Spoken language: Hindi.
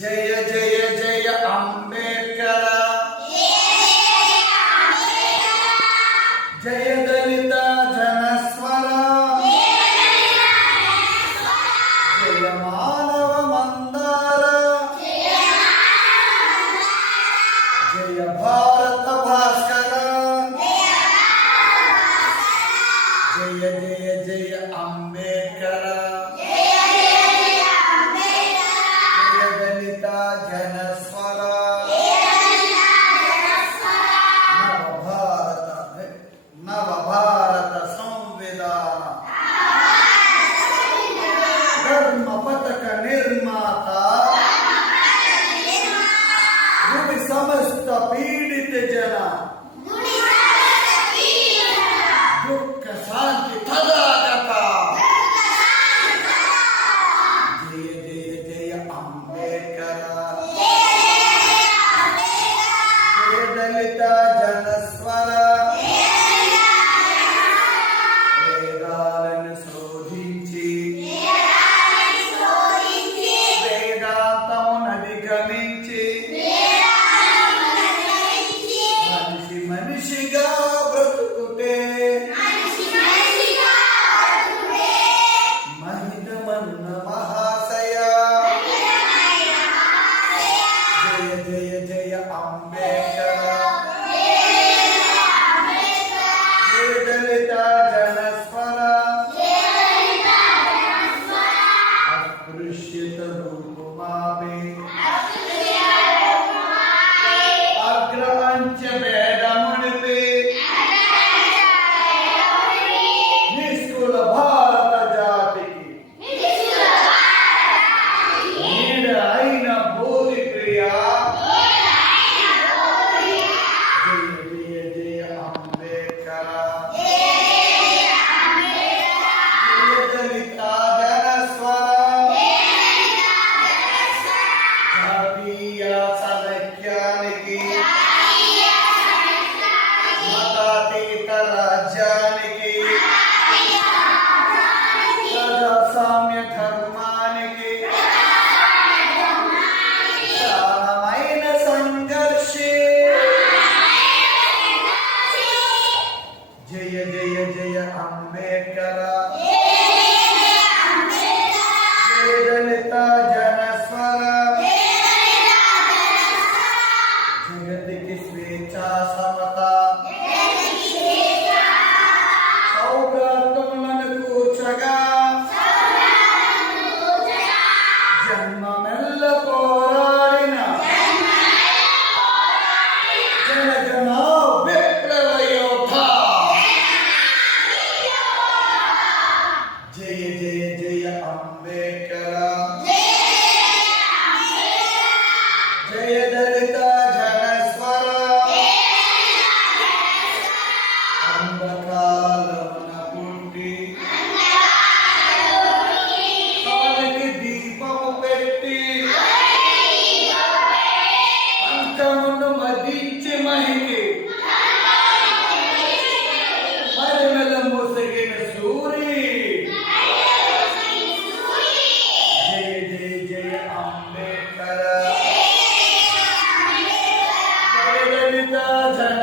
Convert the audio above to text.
जय जय जय अंबेकर जय दलित जनस्वर जय मानव मंदार। जय भारत भास्कर। जय जय जय अम्बे जय जय जय अंबेडकर que Jana